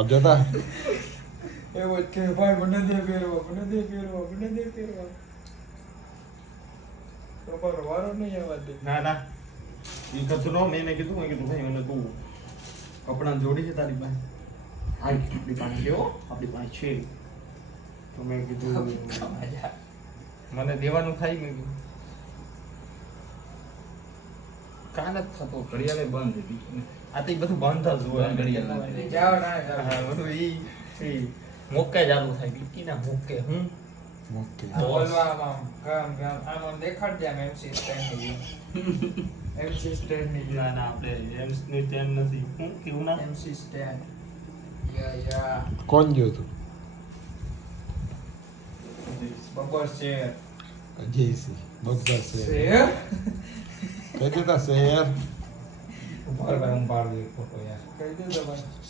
अब जाता એ વાત કે ભાઈ મને દે પહેરવા મને દે પહેરવા મને દે પહેરવા તમારો વારો નહીં આવવા દે ના ના એ કશું ન મેં કીધું ભાઈ મને તું કપડાં જોડી છે તારી પાસે આપણી પાસે કેવો આપણી પાસે છે તો મેં કીધું મને દેવાનું થાય મેં કીધું કાન જ થતો ઘડિયાળે બંધ હતી આ તો બધું બંધ જ હોય ઘડિયાળ જાવ ના જાવ હા બધું ઈ મોકે ચાલુ થાય બીકી ના મોકે હું मोके બોલવામાં કામ આમ દેખાડ દે આમ એમસી સ્ટેન્ડ ની એમસી સ્ટેન્ડ ની ના ના આપણે એમ્સ ની ટેન નથી હું કેવું ના એમસી સ્ટેન્ડ યા कौन जो तू બબર છે अजय सी बब्बर से શેર कहते था शेर ઉપર ભાઈ હું પાડ દે ફોટો યાર કહી દે તો ભાઈ